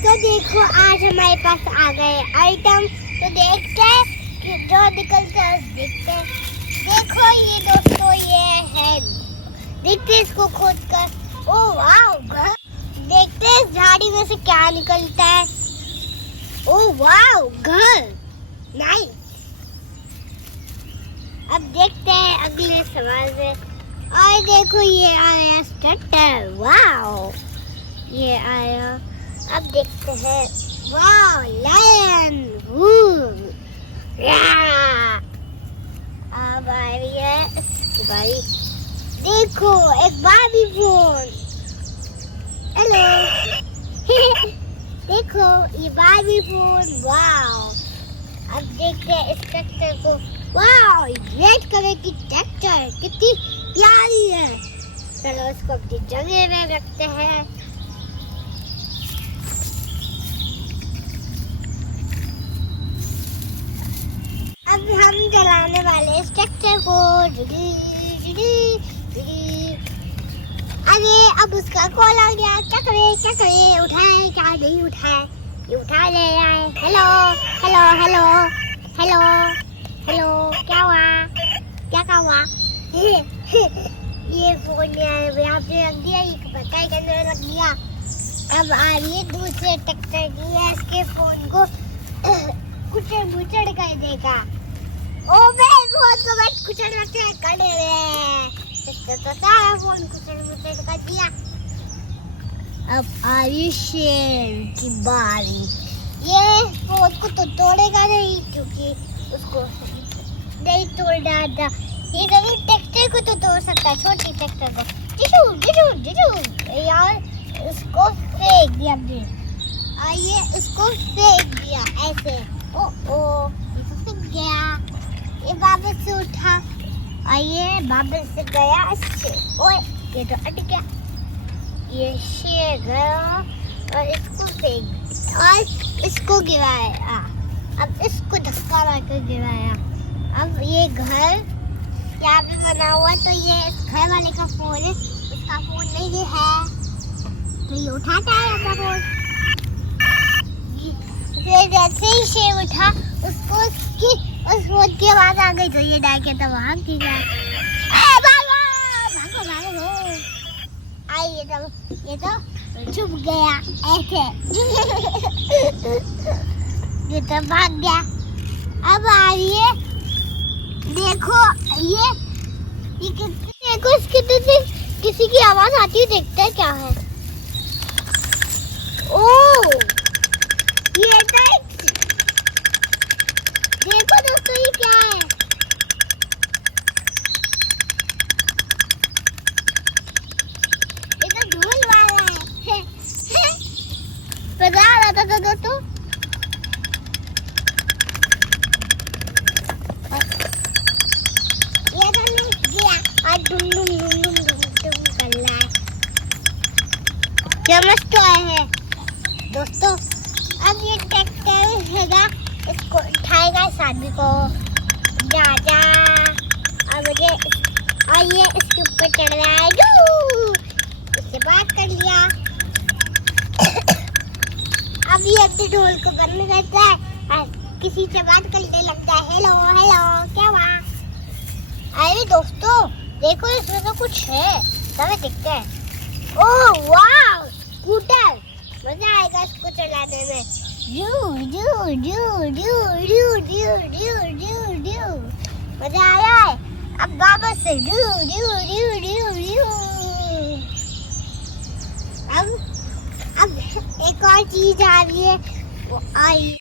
तो देखो आज हमारे पास आ गए आइटम, तो देखते हैं कि जो निकलता है देखते हैं। देखो ये दोस्तों ये है, देखते हैं इसको खोद कर। ओ वाओ, देखते हैं इस झाड़ी में से क्या निकलता है। ओ वाओ, घर नाइस। अब देखते हैं अगले सवाल में। और देखो ये आया स्ट्रक्चर, वाओ ये आया। अब देखते हैं, वाओ लायन, अब आ रही है भाई, देखो एक बारबी फोन, हेलो देखो ये बारबी फोन, वाओ। अब देखते हैं इस ट्रैक्टर को, वाओ रेड कलर की ट्रैक्टर कितनी प्यारी है। चलो इसको अपनी जगह में रखते हैं। अब हम चलाने वाले इस ट्रैक्टर को। अरे अब उसका कॉल आ गया, क्या करे उठाए क्या नहीं उठाए, ये उठा ले आए। Hello hello hello hello hello, क्या हुआ ये फोन यहाँ पे रख दिया, ये पता करने रख दिया। अब आ रही है दूसरे ट्रैक्टर की, इसके फोन को कुचड़ कर देगा। ओ भाई फोन को मत कुचड़ कर दे रहे, तो सारा फोन कुचड़ कर दिया। अब आ रही शेर की बारी, ये फोन को तो तोड़ेगा नहीं क्योंकि उसको नहीं तोड़ डाला। ये कभी ट्रैक्टर को तो तोड़ सकता है, छोटी ट्रैक्टर को। जिजू यार उसको फेंक दिया हमने, और ये उसको फेंक दिया ऐसे। ओ ये तो फेंक गया, ये वापस से उठा और ये वापस से गया इससे। ओए ये तो अट गया, ये शेर गया और इसको फेंक और इसको गिराया। अब इसको धक्का मारकर गिराया। अब ये घर यहाँ पे बना हुआ, तो ये इस घर वाले का फोन है, इसका फोन नहीं है, तो ये उठाता है अपना फोन। जैसे ही शेर उठा उसको उसकी उस फोन की आवाज आ गई, तो ये डाल के तो वहाँ की गया। भागो ये तो छुप गया ऐसे ये तो भाग गया। अब आ रही है, देखो ये देखो इसके तो किसी की आवाज आती है, देखते हैं क्या है। ओ ये देखो दोस्तों ये क्या है, ये तो ढोल वाला है बजा रहा था दोस्तों। ये तो नहीं गया और डुम कर रहा है, क्या मस्त है दोस्तों। अब ये ट्रैक्टर हैगा, इसको उठाएगा शादी को जा और मुझे, और ये इसके ऊपर चढ़ रहा है, इससे बात कर लिया। अब ये अपने ढोल को बंद करता है और किसी से बात करने लगता है, हेलो क्या हुआ। अरे दोस्तों देखो इसमें तो कुछ है, हमें दिखता है। ओह वाह स्कूटर, मजा आएगा इसको चलाने में। मजा आ रहा है। अब वापस से अब एक और चीज आ रही है, वो आई।